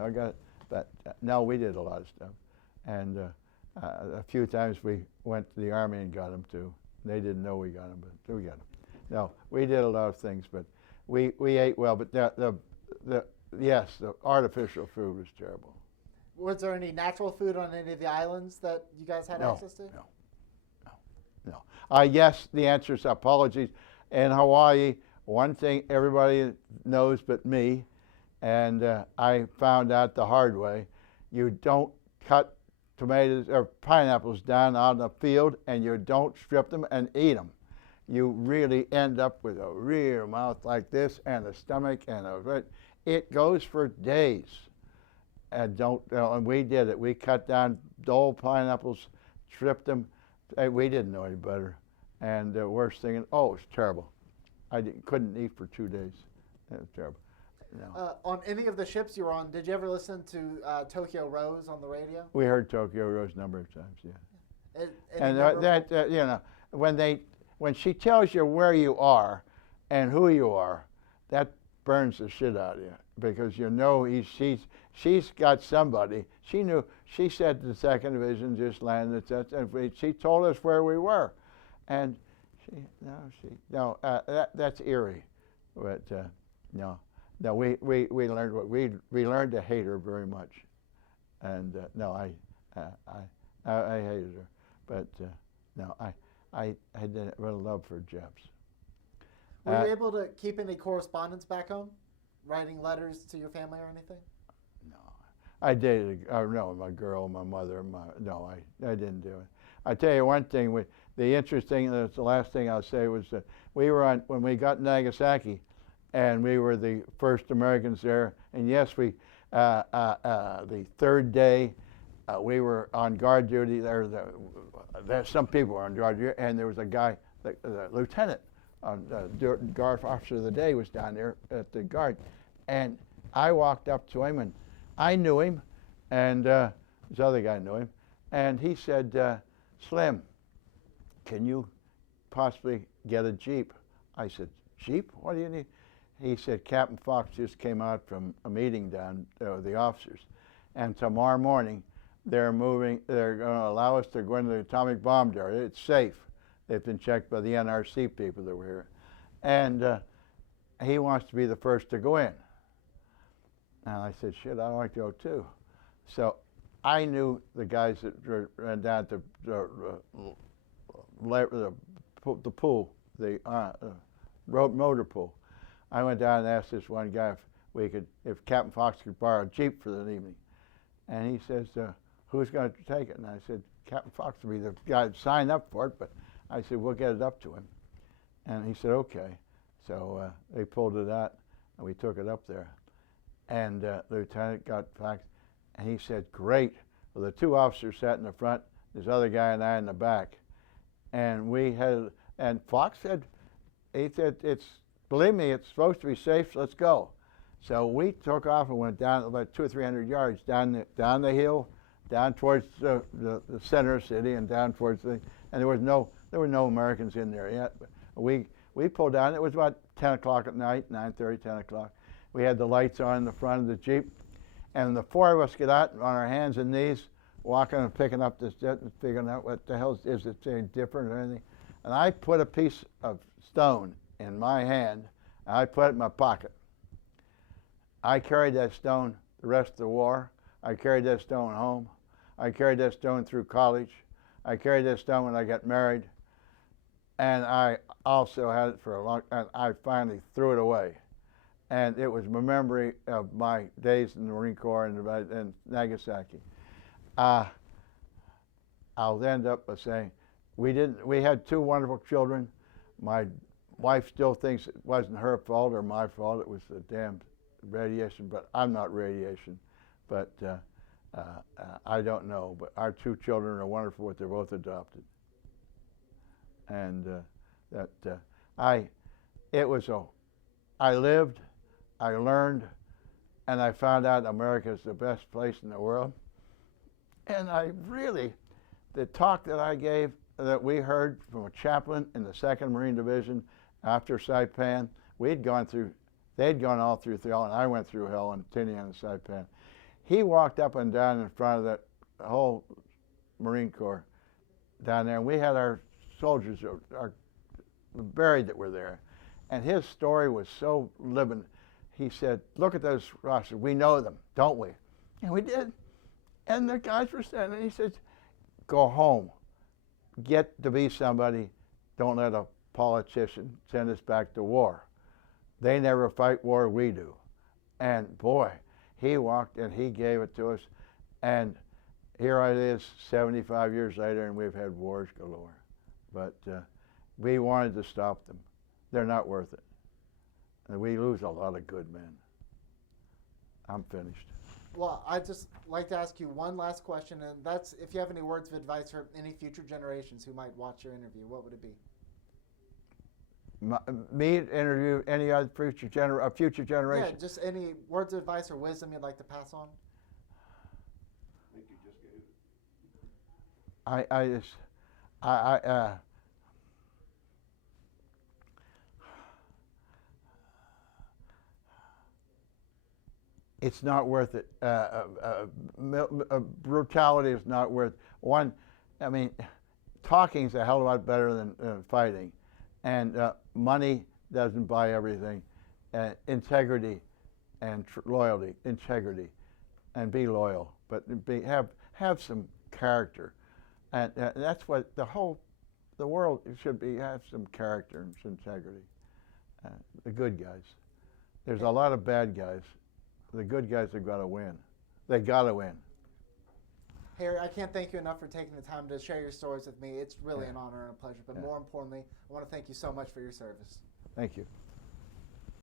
I got it. But no, we did a lot of stuff. And a few times we went to the Army and got them too. They didn't know we got them, but we got them. No, we did a lot of things, but we ate well. But yes, the artificial food was terrible. Was there any natural food on any of the islands that you guys had access to? No. Yes, the answer is apologies. In Hawaii, one thing everybody knows but me, and I found out the hard way, you don't cut tomatoes or pineapples down on the field, and you don't strip them and eat them. You really end up with a real mouth like this and a stomach and it goes for days. And and we did it. We cut down dull pineapples, stripped them. We didn't know any better. And the worst thing, it was terrible. I couldn't eat for 2 days. It was terrible. No. On any of the ships you were on, did you ever listen to Tokyo Rose on the radio? We heard Tokyo Rose a number of times, yeah. And when she tells you where you are and who you are, that burns the shit out of you, because you know she's got somebody. She knew. She said the 2nd Division just landed. And she told us where we were, and that's eerie, but no, we learned to hate her very much, and I hated her, but no, I had a real love for Jeps. Were you able to keep any correspondence back home? Writing letters to your family or anything? No. I dated, my girl, my mother, I didn't do it. I tell you one thing, the interesting, that's the last thing I'll say, was that when we got Nagasaki, and we were the first Americans there, and yes, the 3rd day, we were on guard duty. There some people were on guard duty, and there was a guy, the lieutenant, guard officer of the day, was down there at the guard, and I walked up to him, and I knew him, and this other guy knew him, and he said, Slim, can you possibly get a Jeep? I said, Jeep? What do you need? He said, Captain Fox just came out from a meeting down the officers, and tomorrow morning they're going to allow us to go into the atomic bomb area. It's safe. They've been checked by the NRC people that were here. And he wants to be the first to go in. And I said, shit, I'd like to go too. So I knew the guys that ran down to the pool, the motor pool. I went down and asked this one guy if Captain Fox could borrow a Jeep for the evening. And he says, who's going to take it? And I said, Captain Fox will be the guy that signed up for it, but I said, we'll get it up to him. And he said, okay. So they pulled it out, and we took it up there. And the lieutenant got Fox, and he said, great. Well, the 2 officers sat in the front, this other guy and I in the back. And and Fox said, believe me, it's supposed to be safe, so let's go. So we took off and went down about 200 or 300 yards down the hill, down towards the center of the city, and down towards and there were no Americans in there yet. But we pulled down. It was about 10 o'clock at night, 9:30, 10 o'clock. We had the lights on in the front of the Jeep, and the 4 of us get out on our hands and knees, walking and picking up this jet and figuring out what the hell is it any different or anything. And I put a piece of stone in my hand, and I put it in my pocket. I carried that stone the rest of the war. I carried that stone home. I carried that stone through college. I carried that stone when I got married. And I also had it for a long time. I finally threw it away. And it was my memory of my days in the Marine Corps and Nagasaki. I'll end up by saying, we had 2 wonderful children. My wife still thinks it wasn't her fault or my fault. It was the damn radiation, but I'm not radiation. But I don't know. But our 2 children are wonderful, but they're both adopted. And I lived, I learned, and I found out America is the best place in the world. And the talk that I gave, that we heard from a chaplain in the 2nd Marine Division after Saipan, they'd gone all through hell, and I went through hell in Tinian and Saipan. He walked up and down in front of that whole Marine Corps down there, and we had our soldiers our buried that were there, and his story was so living. He said, "Look at those rosters. We know them, don't we?" And we did. And the guys were standing. He said, "Go home, get to be somebody. Don't let a politician send us back to war. They never fight war, we do." And boy, he walked and he gave it to us. And here it is 75 years later, and we've had wars galore. But we wanted to stop them. They're not worth it. And we lose a lot of good men. I'm finished. Well, I'd just like to ask you one last question, and that's if you have any words of advice for any future generations who might watch your interview, what would it be? Me interview any other future generation? Yeah, just any words of advice or wisdom you'd like to pass on? I think you just gave it. It's not worth it. Brutality is not worth one. I mean, talking is a hell of a lot better than fighting, and money doesn't buy everything. Integrity and loyalty, integrity, and be loyal, but have some character, and that's what the world should be. Have some character and some integrity. The good guys. There's a lot of bad guys. The good guys have got to win. They got to win. Harry, I can't thank you enough for taking the time to share your stories with me. It's really an honor and a pleasure. But more importantly, I want to thank you so much for your service. Thank you.